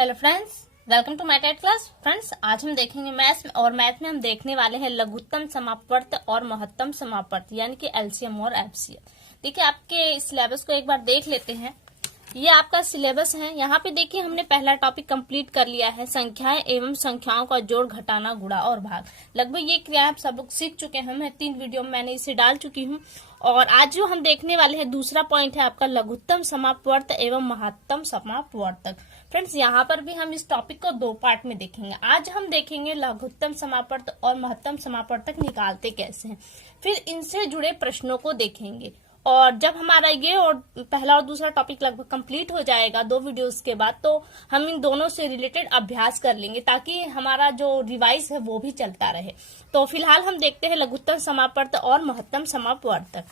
Hello friends, welcome to my TET class. Friends, आज हम देखेंगे मैथ्स में, और मैथ में हम देखने वाले हैं लघुत्तम समापवर्त और महत्तम समापवर्त यानी कि एलसीएम और एफसीएम। देखिए, आपके सिलेबस को एक बार देख लेते हैं। ये आपका सिलेबस है। यहाँ पे देखिए, हमने पहला टॉपिक कंप्लीट कर लिया है, संख्याएं एवं संख्याओं का जोड़, घटाना, गुणा और भाग। लगभग ये क्रिया आप सब लोग सीख चुके हैं। मैं 3 वीडियो में मैंने इसे डाल चुकी हूँ। और आज जो हम देखने वाले हैं, दूसरा पॉइंट है आपका लघुत्तम समापवर्त एवं महत्तम समापवर्तक। फ्रेंड्स, यहाँ पर भी हम इस टॉपिक को 2 पार्ट में देखेंगे। आज हम देखेंगे लघुत्तम समापवर्त और महत्तम समापवर्तक निकालते कैसे हैं, फिर इनसे जुड़े प्रश्नों को देखेंगे। और जब हमारा ये और पहला और दूसरा टॉपिक लगभग कंप्लीट हो जाएगा 2 वीडियोस के बाद, तो हम इन दोनों से रिलेटेड अभ्यास कर लेंगे ताकि हमारा जो रिवाइज है वो भी चलता रहे। तो फिलहाल हम देखते हैं लघुत्तम समापवर्त और महत्तम समापवर्तक।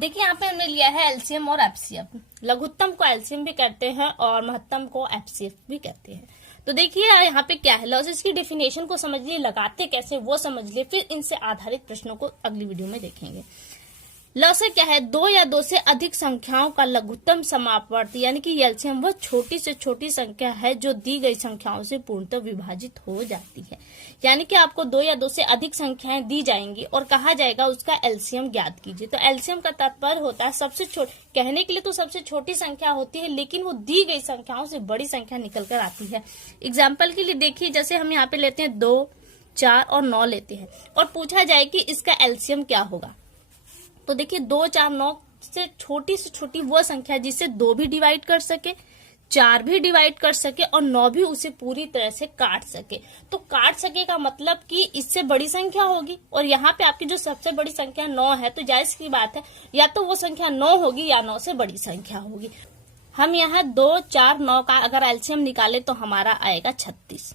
देखिए, यहाँ पे हमने लिया है एलसीएम और एफसीएम। लघुत्तम को एलसीएम भी कहते हैं और महत्तम को एफसीएम भी कहते हैं। तो देखिए यहाँ पे क्या है, लॉजिक्स की डेफिनेशन को समझ लिए, लगाते कैसे वो समझ लिए, फिर इनसे आधारित प्रश्नों को अगली वीडियो में देखेंगे। ल से क्या है, 2 या 2 से अधिक संख्याओं का लघुत्तम समापवर्त यानी कि एलसीएम वह छोटी से छोटी संख्या है जो दी गई संख्याओं से पूर्णतः विभाजित हो जाती है। यानी कि आपको 2 या 2 से अधिक संख्याएं दी जाएंगी और कहा जाएगा उसका एलसीएम ज्ञात कीजिए। तो एलसीएम का तात्पर्य होता है सबसे कहने के लिए तो सबसे छोटी संख्या होती है, लेकिन वो दी गई संख्याओं से बड़ी संख्या निकल कर आती है। एग्जाम्पल के लिए देखिए, जैसे हम यहाँ पे लेते हैं 2, 4 और 9 लेते हैं और पूछा जाए कि इसका एलसीएम क्या होगा। तो देखिए, 2, 4, 9 से छोटी वो संख्या जिससे 2 भी डिवाइड कर सके, 4 भी डिवाइड कर सके और 9 भी उसे पूरी तरह से काट सके। तो काट सके का मतलब कि इससे बड़ी संख्या होगी, और यहाँ पे आपकी जो सबसे बड़ी संख्या 9 है, तो जायज की बात है या तो वो संख्या 9 होगी या 9 से बड़ी संख्या होगी। हम यहाँ 2, 4, 9 का अगर एलसीएम निकाले तो हमारा आएगा 36।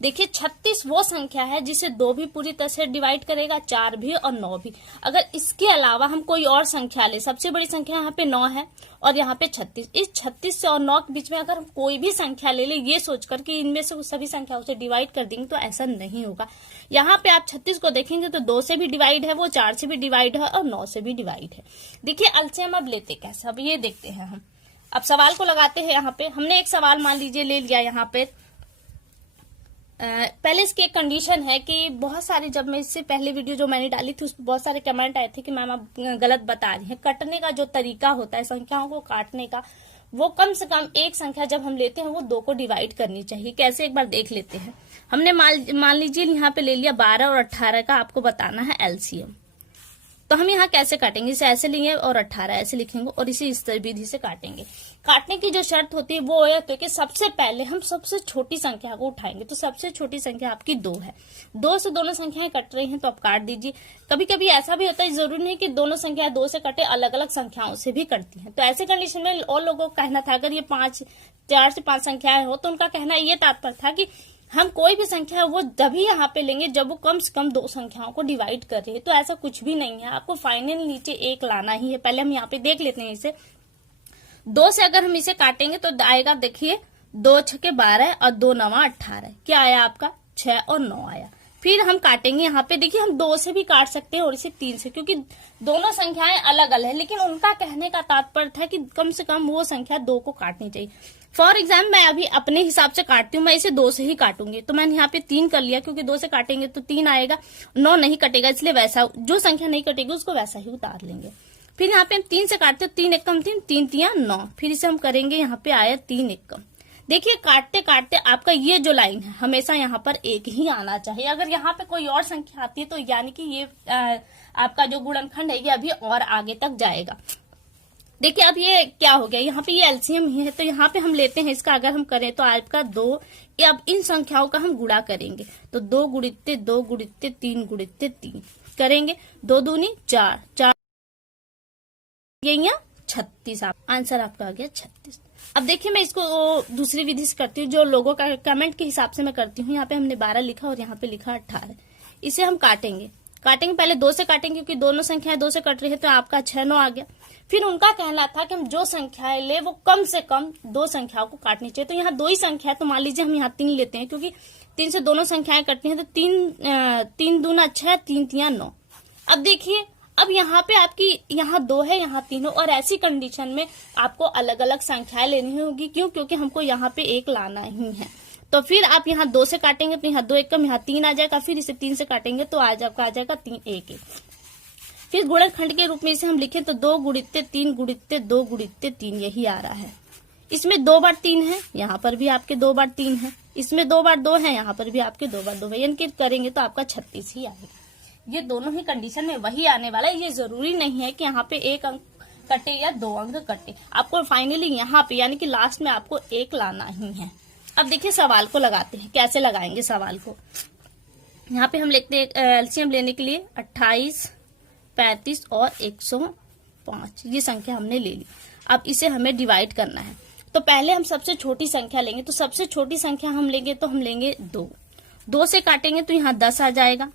देखिए, 36 वो संख्या है जिसे 2 भी पूरी तरह से डिवाइड करेगा, 4 भी और 9 भी। अगर इसके अलावा हम कोई और संख्या ले, सबसे बड़ी संख्या यहाँ पे 9 है और यहाँ पे 36, इस 36 से और 9 के बीच में अगर हम कोई भी संख्या ले ले, ये सोचकर कि इनमें से सभी संख्याओं से डिवाइड कर देंगे, तो ऐसा नहीं होगा। यहाँ पे आप 36 को देखेंगे तो 2 से भी डिवाइड है, वो 4 से भी डिवाइड है और 9 से भी डिवाइड है। देखिए, एलसीएम अब लेते कैसे, अब ये देखते हैं हम। अब सवाल को लगाते हैं। यहाँ पे हमने एक सवाल मान लीजिए ले लिया। यहाँ पे पहले इसकी एक कंडीशन है कि बहुत सारे, जब मैं इससे पहले वीडियो जो मैंने डाली थी उस बहुत सारे कमेंट आए थे कि मैम आप गलत बता रही हैं। कटने का जो तरीका होता है संख्याओं को काटने का, वो कम से कम एक संख्या जब हम लेते हैं वो 2 को डिवाइड करनी चाहिए। कैसे, एक बार देख लेते हैं। हमने मान लीजिए यहाँ पे ले लिया 12 और 18 का आपको बताना है एलसीएम। तो हम यहाँ कैसे काटेंगे, इसे ऐसे लेंगे और 18 ऐसे लिखेंगे और इसे इस विधि से काटेंगे। काटने की जो शर्त होती है वो है तो कि सबसे पहले हम सबसे छोटी संख्या को उठाएंगे। तो सबसे छोटी संख्या आपकी 2 है। 2 से दोनों संख्याएं कट रही हैं तो आप काट दीजिए। कभी कभी ऐसा भी होता है, जरूरी नहीं कि दोनों संख्याएं 2 से कटे, अलग अलग संख्याओं से भी कटती हैं। तो ऐसे कंडीशन में और लोगों का कहना था, अगर ये 4 से 5 संख्याएं हो तो उनका कहना ये तात्पर्य था कि हम कोई भी संख्या है वो तभी यहाँ पे लेंगे जब वो कम से कम 2 संख्याओं को डिवाइड कर रही है। तो ऐसा कुछ भी नहीं है, आपको फाइनल नीचे 1 लाना ही है। पहले हम यहाँ पे देख लेते हैं इसे। 2 से अगर हम इसे काटेंगे तो आएगा, देखिए 2 छके 12 और 2 नवा 18। क्या आया आपका, 6 और 9 आया। फिर हम काटेंगे यहाँ पे, देखिए हम 2 से भी काट सकते हैं और इसे 3 से, क्योंकि दोनों संख्याएं अलग अलग है, लेकिन उनका कहने का तात्पर्य था कि कम से कम वो संख्या 2 को काटनी चाहिए। फॉर एग्जाम्पल, मैं अभी अपने हिसाब से काटती हूँ, मैं इसे 2 से ही काटूंगी। तो मैंने यहाँ पे 3 कर लिया, क्योंकि 2 से काटेंगे तो 3 आएगा, 9 नहीं कटेगा, इसलिए वैसा जो संख्या नहीं कटेगी उसको वैसा ही उतार लेंगे। फिर यहाँ पे हम 3 से काटते, 3 एकम 3, 3 तिया 9। फिर इसे हम करेंगे, यहाँ पे आया 3 एकम। देखिए, काटते काटते आपका ये जो लाइन है हमेशा यहाँ पर 1 ही आना चाहिए। अगर यहाँ पे कोई और संख्या आती है तो यानी कि ये आपका जो गुणनखंड है ये अभी और आगे तक जाएगा। देखिए, अब ये क्या हो गया, यहाँ पे ये एलसीएम ही है, तो यहाँ पे हम लेते हैं इसका। अगर हम करें तो आपका 2, अब इन संख्याओं का हम गुणा करेंगे तो 2 गुणित्ते 2 गुणित्ते 3 गुणित्ते 3 करेंगे, 2 दूनी 4, 4 यहाँ 36। आंसर आपका आ गया 36। अब देखिए, मैं इसको दूसरी विधि से करती हूँ, जो लोगों का कमेंट के हिसाब से मैं करती हूँ। यहाँ पे हमने 12 लिखा और यहाँ पे लिखा 18। इसे हम काटेंगे पहले 2 से काटेंगे, क्योंकि दोनों संख्याएं 2 से कट रही है, तो आपका 6, 9 आ गया। फिर उनका कहना था कि हम जो संख्याएं ले वो कम से कम 2 संख्याओं को काटनी चाहिए। तो यहाँ 2 ही संख्या है, तो मान लीजिए हम यहाँ 3 लेते हैं, क्योंकि 3 से दोनों संख्याएं कटनी है। तो 3 दूना 6, 3 तिया 9। अब देखिए, अब यहाँ पे आपकी यहाँ 2 है, यहाँ 3 हो, और ऐसी कंडीशन में आपको अलग अलग संख्याएं लेनी होगी। क्यों? क्योंकि हमको यहाँ पे 1 लाना ही है। तो फिर आप यहाँ 2 से काटेंगे तो यहाँ 2 1 कम, यहाँ 3 आ जाएगा, फिर इसे 3 से काटेंगे तो आज आपका आ जाएगा 3 1 1। फिर गुणनखंड के रूप में इसे हम लिखें तो 2 गुणित्ते 3 गुणित्ते 2 गुणित्ते 3 यही आ रहा है। इसमें 2 बार 3 है, यहाँ पर भी आपके 2 बार 3 है, इसमें 2 बार 2 है, यहाँ पर भी आपके 2 बार 2 है, यानी कि करेंगे तो आपका 36 ही आएगा। ये दोनों ही कंडीशन में वही आने वाला है। ये जरूरी नहीं है कि यहाँ पे 1 अंक कटे या 2 अंक कटे, आपको फाइनली यहाँ पे यानी कि लास्ट में आपको 1 लाना ही है। अब देखिए सवाल को लगाते हैं, कैसे लगाएंगे सवाल को। यहाँ पे हम लिखते हैं एलसीएम लेने के लिए 28, 35 और 105 ये संख्या हमने ले ली। अब इसे हमें डिवाइड करना है, तो पहले हम सबसे छोटी संख्या लेंगे। तो सबसे छोटी संख्या हम लेंगे तो हम लेंगे 2। 2 से काटेंगे तो यहाँ 10 आ जाएगा,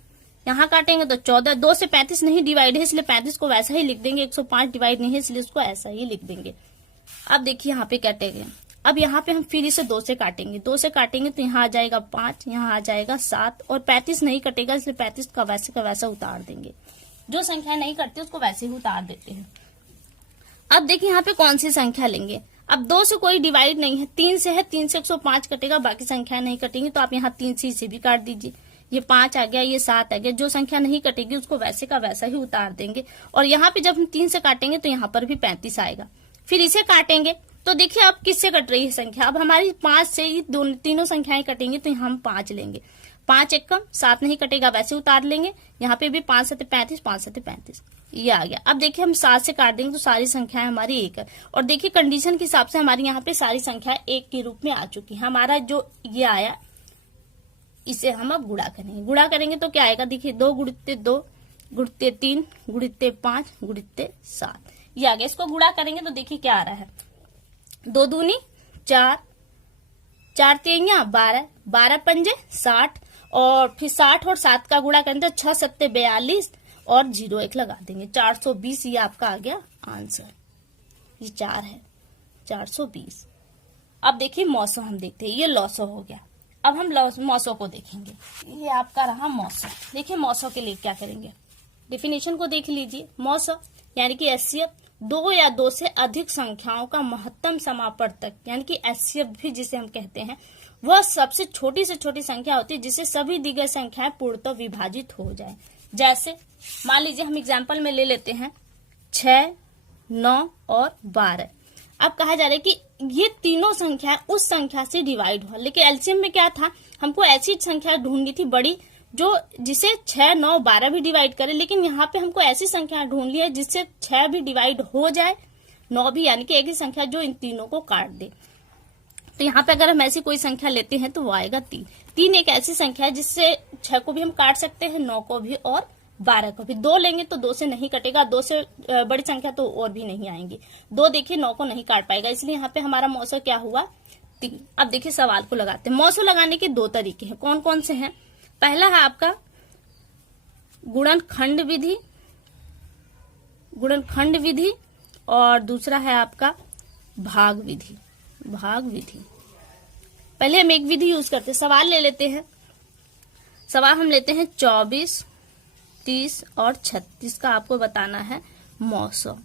यहाँ काटेंगे तो 14। 2 से 35 नहीं डिवाइड है इसलिए 35 को वैसा ही लिख देंगे, 105 डिवाइड नहीं है इसलिए उसको ऐसा ही लिख देंगे। अब देखिए यहाँ पे कटेंगे। अब यहाँ पे हम फिर इसे 2 से काटेंगे, 2 से काटेंगे तो यहाँ आ जाएगा 5, यहाँ आ जाएगा 7, और 35 नहीं कटेगा इसलिए 35 का वैसा उतार देंगे। जो संख्या नहीं कटती उसको वैसे ही उतार देते हैं। अब देखिए यहाँ पे कौन सी संख्या लेंगे। अब 2 से कोई डिवाइड नहीं है, 3 से है, 3 से 105 कटेगा, बाकी संख्या नहीं कटेंगी। तो आप यहाँ 3 से इसे भी काट दीजिए, ये 5 आ गया, ये 7 आ गया। जो संख्या नहीं कटेगी उसको वैसे का वैसा ही उतार देंगे। और यहाँ पे जब हम 3 से काटेंगे तो यहाँ पर भी 35 आएगा। फिर इसे काटेंगे तो देखिए अब किससे कट रही है संख्या। अब हमारी 5 से ही तीनों संख्याएं कटेंगी तो यहाँ हम 5 लेंगे। 5 1 कम, 7 नहीं कटेगा वैसे उतार लेंगे। यहाँ पे भी 5 7 35, 5 7 35 ये आ गया। अब देखिए हम 7 से काट देंगे तो सारी संख्याएं हमारी 1 है। और देखिए कंडीशन के हिसाब से हमारी यहाँ पे सारी संख्याएं 1 के रूप में आ चुकी है। हमारा जो ये आया इसे हम अब गुणा करेंगे। गुणा करेंगे तो क्या आएगा, देखिए 2 गुणित्ते 2 गुणित्ते 3 गुणित्ते 5 गुणित्ते 7 ये आ गया। इसको गुणा करेंगे तो देखिए क्या आ रहा है, 2 दूनी 4, 4 तेइयां 12, 12 पंजे 60, और फिर 60 और 7 का गुणा करेंगे तो 6 7 42 और 0 1 लगा देंगे, 420 ये आपका आ गया आंसर। ये 4 है, 420। अब देखिए मौसम हम देखते हैं, ये लौसो हो गया। अब हम मौसों को देखेंगे। ये आपका रहा मौसम। देखिए मौसों के लिए क्या करेंगे, डेफिनेशन को देख लीजिए। मौसम यानी कि एचसीएफ 2 या 2 से अधिक संख्याओं का महत्तम समापवर्तक यानी कि एचसीएफ भी जिसे हम कहते हैं, वह सबसे छोटी से छोटी संख्या होती है जिससे सभी दी गई संख्याएं पूर्णतः विभाजित हो जाए। जैसे मान लीजिए हम एग्जाम्पल में ले लेते हैं 6, 9 और 12। अब कहा जा रहा है कि ये तीनों संख्याएं उस संख्या से डिवाइड हो, लेकिन एलसीएम में क्या था, हमको ऐसी संख्या ढूंढनी थी बड़ी जो जिसे 6, 9, 12 भी डिवाइड करे। लेकिन यहाँ पे हमको ऐसी संख्या ढूंढ ली है जिससे 6 भी डिवाइड हो जाए, 9 भी, यानी कि एक ही संख्या जो इन तीनों को काट दे। तो यहाँ पे अगर हम ऐसी कोई संख्या लेते हैं तो वो आएगा 3। 3 एक ऐसी संख्या है जिससे 6 को भी हम काट सकते हैं, 9 को भी और 12 को भी। 2 लेंगे तो 2 से नहीं कटेगा, 2 से बड़ी संख्या तो और भी नहीं आएंगी। 2 देखिए 9 को नहीं काट पाएगा, इसलिए यहाँ पे हमारा मौसम क्या हुआ 3। अब देखिए सवाल को लगाते हैं। मौसम लगाने के 2 तरीके हैं, कौन कौन से हैं। पहला है आपका गुणनखंड विधि, गुणनखंड विधि, और दूसरा है आपका भाग विधि, भाग विधि। पहले हम एक विधि यूज करते हैं, सवाल ले लेते हैं। सवाल हम लेते हैं 24, 30 और 36 का आपको बताना है मौसम।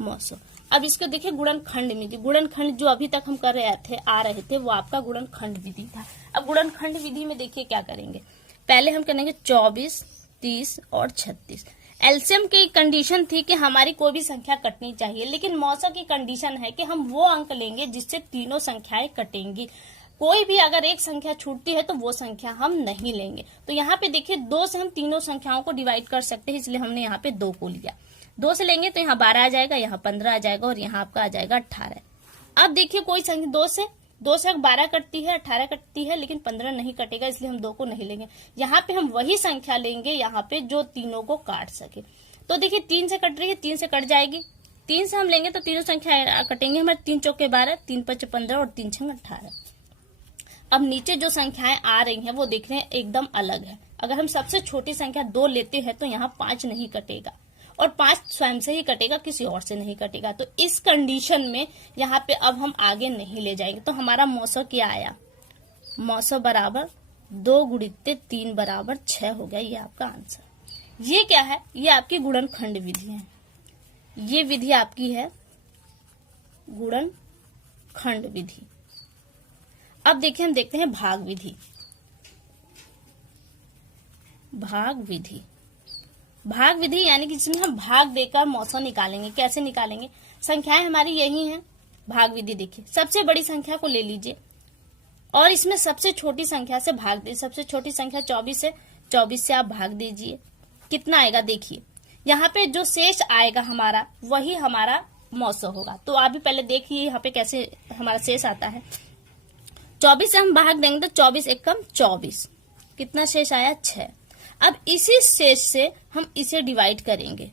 मौसम अब इसको देखिए गुणनखंड विधि। गुणनखंड जो अभी तक हम कर रहे थे वो आपका गुणनखंड विधि था। अब गुणनखंड विधि में देखिए क्या करेंगे, पहले हम करेंगे 24, 30 और 36। एलसीएम की कंडीशन थी कि हमारी कोई भी संख्या कटनी चाहिए, लेकिन मौसम की कंडीशन है कि हम वो अंक लेंगे जिससे तीनों संख्याएं कटेंगी। कोई भी अगर एक संख्या छूटती है तो वो संख्या हम नहीं लेंगे। तो यहाँ पे देखिए 2 से हम तीनों संख्याओं को डिवाइड कर सकते हैं, इसलिए हमने यहाँ पे 2 को लिया। 2 से लेंगे तो यहाँ 12 आ जाएगा, यहाँ 15 आ जाएगा और यहाँ आपका आ जाएगा 18। अब देखिए कोई संख्या 2 से 12 कटती है, 18 कटती है, लेकिन 15 नहीं कटेगा, इसलिए हम 2 को नहीं लेंगे। यहाँ पे हम वही संख्या लेंगे यहाँ पे जो तीनों को काट सके। तो देखिए 3 से कट रही है, 3 से कट जाएगी। 3 से हम लेंगे तो तीनों संख्या कटेंगे हमारे, 3 चौके 12, 3 5 15 और 3 6 18। अब नीचे जो संख्याएं आ रही हैं वो देख रहे हैं एकदम अलग है। अगर हम सबसे छोटी संख्या 2 लेते हैं तो यहाँ 5 नहीं कटेगा, और 5 स्वयं से ही कटेगा, किसी और से नहीं कटेगा। तो इस कंडीशन में यहाँ पे अब हम आगे नहीं ले जाएंगे। तो हमारा मौसम क्या आया, मौसम बराबर 2 गुणित्ते 3 बराबर 6 हो गया, ये आपका आंसर। ये क्या है, ये आपकी गुणनखंड विधि है। ये विधि आपकी है गुणनखंड विधि। अब देखिए हम देखते हैं भाग विधि। भाग विधि, भाग विधि यानी कि जिसमें हम भाग देकर मौसा निकालेंगे। कैसे निकालेंगे, संख्याएं हमारी यही हैं। भाग विधि देखिए, सबसे बड़ी संख्या को ले लीजिए और इसमें सबसे छोटी संख्या से भाग दीजिए। सबसे छोटी संख्या 24 है, 24 से आप भाग दीजिए। कितना आएगा देखिए, यहाँ पे जो शेष आएगा हमारा वही हमारा मौसा होगा। तो आप भी पहले देखिए यहाँ पे कैसे हमारा शेष आता है। 24 से हम भाग देंगे तो 24 एकम 24, कितना शेष आया 6। अब इसी शेष से हम इसे डिवाइड करेंगे।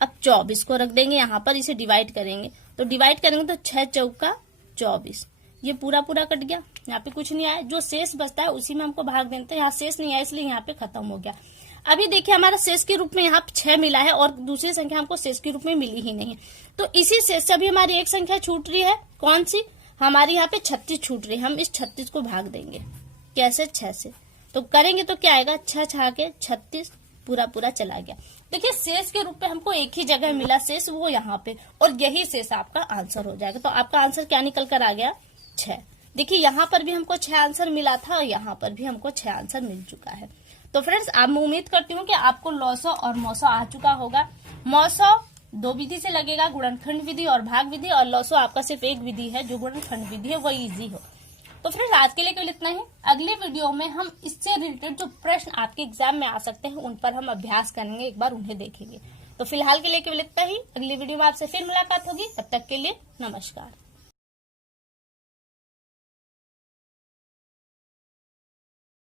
अब 24 को रख देंगे यहाँ पर, इसे डिवाइड करेंगे तो डिवाइड करेंगे तो 6 चौका 24, ये पूरा पूरा कट गया। यहाँ पे कुछ नहीं आया, जो शेष बचता है उसी में हमको भाग देते हैं। यहाँ शेष नहीं आया इसलिए यहाँ पे खत्म हो गया। अभी देखिए हमारा शेष के रूप में यहाँ 6 मिला है और दूसरी संख्या हमको शेष के रूप में मिली ही नहीं। तो इसी शेष से अभी हमारी एक संख्या छूट रही है, कौन सी, हमारी यहाँ पे 36 छूट रही है। हम इस 36 को भाग देंगे, कैसे, 6 से। तो करेंगे तो क्या आएगा, 6 छा के 36, पूरा पूरा चला गया। देखिए शेष के रूप में हमको एक ही जगह मिला शेष, वो यहाँ पे, और यही शेष आपका आंसर हो जाएगा। तो आपका आंसर क्या निकल कर आ गया, 6। देखिए यहाँ पर भी हमको 6 आंसर मिला था और यहाँ पर भी हमको 6 आंसर मिल चुका है। तो फ्रेंड्स अब मैं उम्मीद करती हूँ कि आपको लॉसो और मौसो आ चुका होगा। मौसो 2 विधि से लगेगा, गुणनखंड विधि और भाग विधि, और लॉसो आपका सिर्फ एक विधि है जो गुणनखंड विधि है, वही इजी हो। तो फ्रेंड्स आज के लिए केवल इतना ही। अगले वीडियो में हम इससे रिलेटेड जो प्रश्न आपके एग्जाम में आ सकते हैं उन पर हम अभ्यास करेंगे, एक बार उन्हें देखेंगे। तो फिलहाल के लिए केवल इतना ही। अगली वीडियो में आपसे फिर मुलाकात होगी, तब तक के लिए नमस्कार।